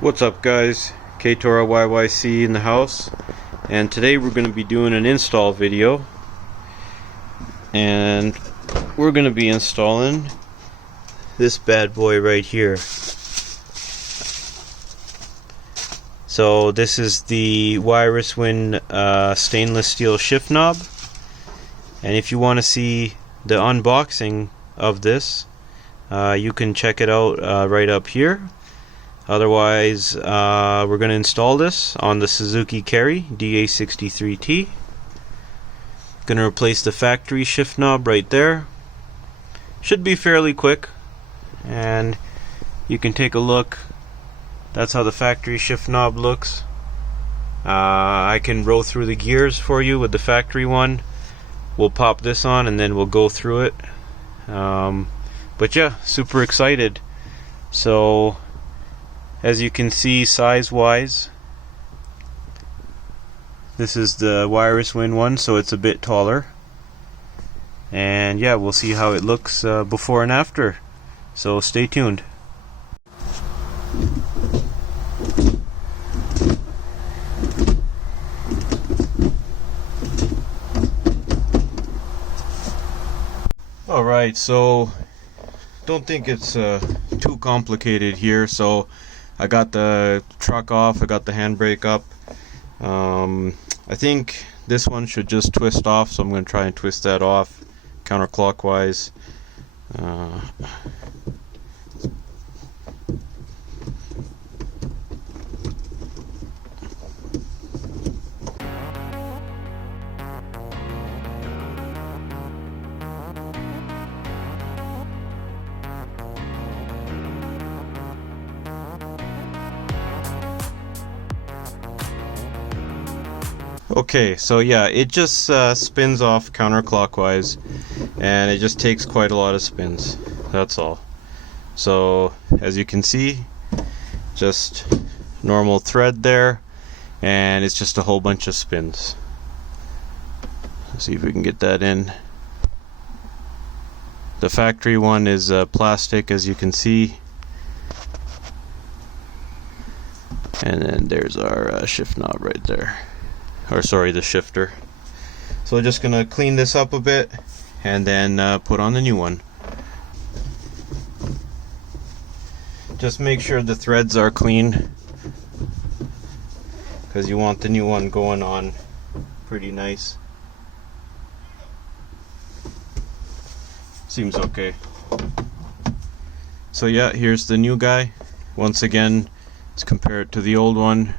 What's up, guys? Keitora YYC in the house, and today we're going to be doing an install video, and we're going to be installing this bad boy right here. So this is the Wirus stainless steel shift knob, and if you want to see the unboxing of this, you can check it out right up here. Otherwise, we're going to install this on the Suzuki Keitora DA63T. Going to replace the factory shift knob right there. Should be fairly quick, and you can take a look. That's how the factory shift knob looks. I can roll through the gears for you with the factory one. We'll pop this on and then we'll go through it. But yeah, super excited. So as you can see, size wise, this is the Wirus one, so it's a bit taller. And yeah, we'll see how it looks before and after. So stay tuned. Alright, so don't think it's too complicated here. So I got the truck off, I got the handbrake up. I think this one should just twist off, so I'm going to try and twist that off counterclockwise. Okay, so yeah, it just spins off counterclockwise, and it just takes quite a lot of spins. That's all. So as you can see, just normal thread there, and it's just a whole bunch of spins. Let's see if we can get that in. The factory one is plastic, as you can see, and then there's our shift knob right there. Or sorry, the shifter. So I'm just gonna clean this up a bit and then put on the new one. Just make sure the threads are clean, because you want the new one going on pretty nice. Seems okay. So yeah, here's the new guy. Once again, let's compare it to the old one.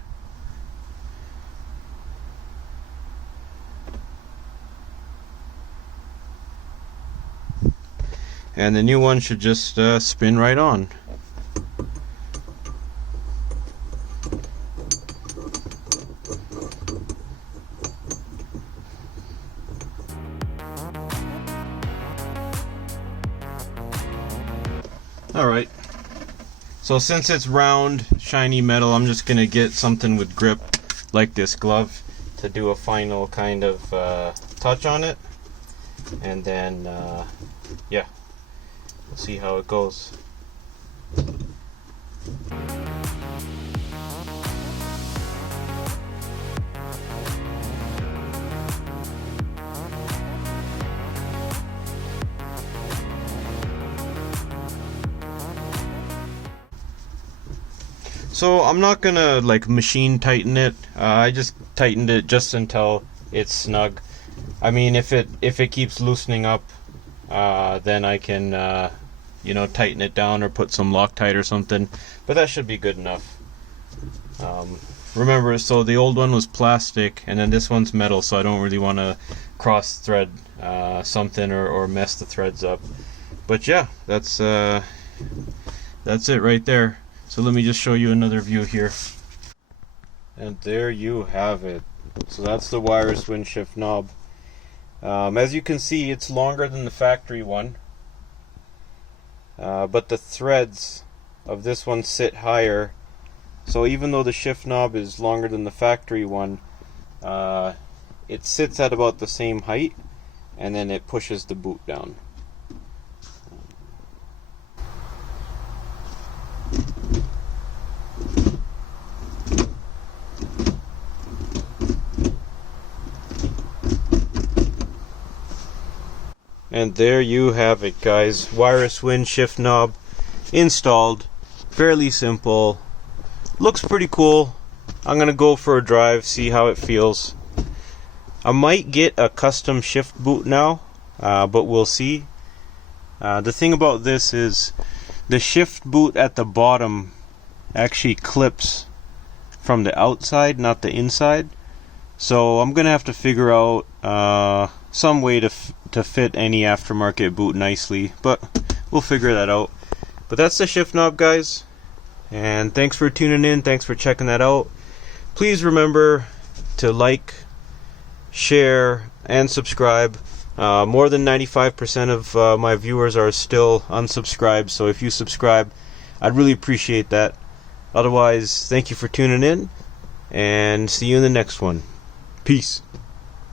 And the new one should just spin right on. Alright, so since it's round, shiny metal, I'm just going to get something with grip like this glove to do a final kind of touch on it. And then, yeah. We'll see how it goes. So I'm not gonna like machine tighten it. I just tightened it just until it's snug. I mean, if it keeps loosening up, then I can tighten it down or put some Loctite or something, but that should be good enough. Remember, so the old one was plastic and then this one's metal, so I don't really want to cross thread something or mess the threads up. But yeah, that's it right there. So let me just show you another view here, and there you have it. So that's the Wirus shift knob. As you can see, it's longer than the factory one, but the threads of this one sit higher. So even though the shift knob is longer than the factory one, it sits at about the same height, and then it pushes the boot down. And there you have it, guys. Wirus wind shift knob installed. Fairly simple. Looks pretty cool. I'm gonna go for a drive, see how it feels. I might get a custom shift boot now, but we'll see. The thing about this is the shift boot at the bottom actually clips from the outside, not the inside. So I'm gonna have to figure out some way to fit any aftermarket boot nicely, but we'll figure that out. But that's the shift knob, guys, and thanks for tuning in, thanks for checking that out. Please remember to like, share, and subscribe. More than 95% of my viewers are still unsubscribed, so if you subscribe, I'd really appreciate that. Otherwise, thank you for tuning in, and see you in the next one. Peace.